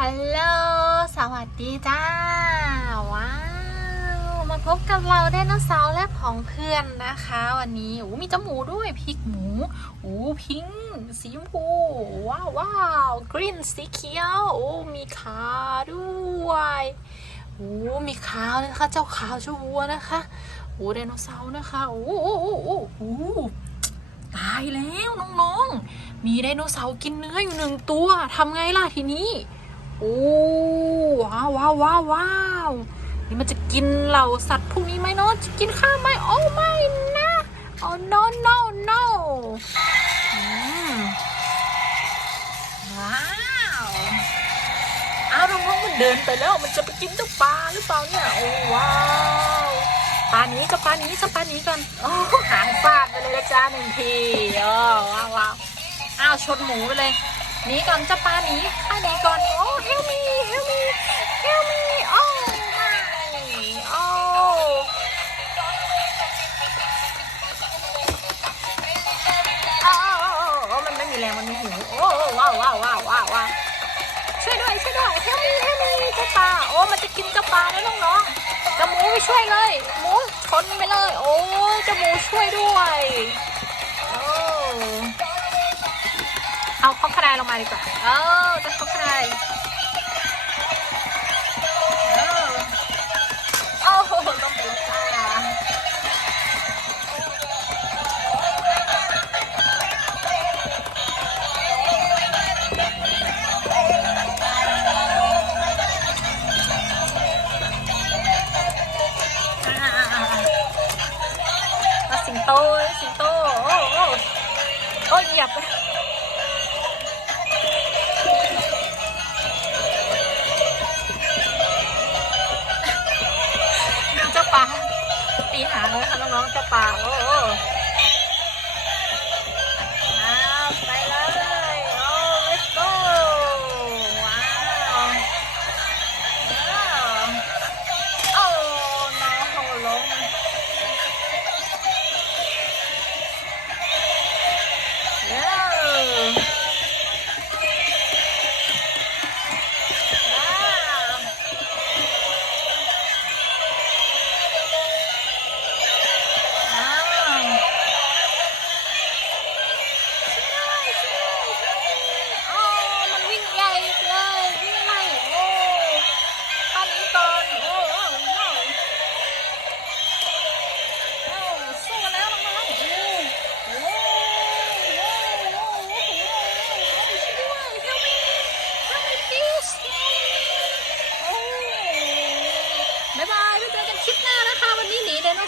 ฮัลโหล สวัสดีจ้า ว้าว มาพบกับเราไดโนเสาร์และของเพื่อนนะคะ วันนี้โอ้มีจมูกด้วยพริกหมูโอ้พิงค์สีชมพู ว้าวว้าวกรีนสีเขียว โอ้มีขาด้วยโอ้มีขาวนะคะ เจ้าขาวเจ้าวัวนะคะโอ้ไดโนเสาร์นะคะ โอ้โอ้โอ้โอ้โอ้ตายแล้วน้องๆ มีไดโนเสาร์กินเนื้ออยู่หนึ่งตัวทำไงล่ะทีนี้ โอ้ว้าวว้าวว้าวว้าวนี่มันจะกินเหล่าสัตว์พวกนี้ไหมเนาะจะกินข้าวไหมโอ้ไม่นะโอ้ no no no ว้าวอ้าน้องๆมันเดินไปแล้วมันจะไปกินเจ้าปลาหรือเปล่าเนี่ยโอ้ว้าวปลาหนี้กับปลาหนี้จะปลาหนี้กันโอ้หางฟาดไปเลยนะจ้าหนึ่งทีโอ้ว้าวว้าวอ้าวชนหมูไปเลย หนีก่อนจะปาหนีข้าหนีก่อนโอ้ help me help me help me โอ้ไม่โอ้โอ้โอ้โอ้มันไม่มีแรงมันมีหิวโอ้ว้าวว้าวว้าวว้าวว้าวช่วยด้วยช่วยด้วย help me help me เจ้าปลาโอ้มันจะกินเจ้าปลาแล้วน้องๆเจ้าหมูไปช่วยเลยหมูชนไปเลย โอ้เจ้าหมูช่วยด้วยโอ้ เอาข้อคดายลงมาดีกว่า เออจะข้อคดายเออโอ้โหต้องเป็นจ้าอ่าๆๆแล้วสิงโต สิงโต โอ้โอ้โอ้เหยียบางเลยค่ะน้องจ้าปาโอ้โอ้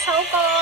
บ๊า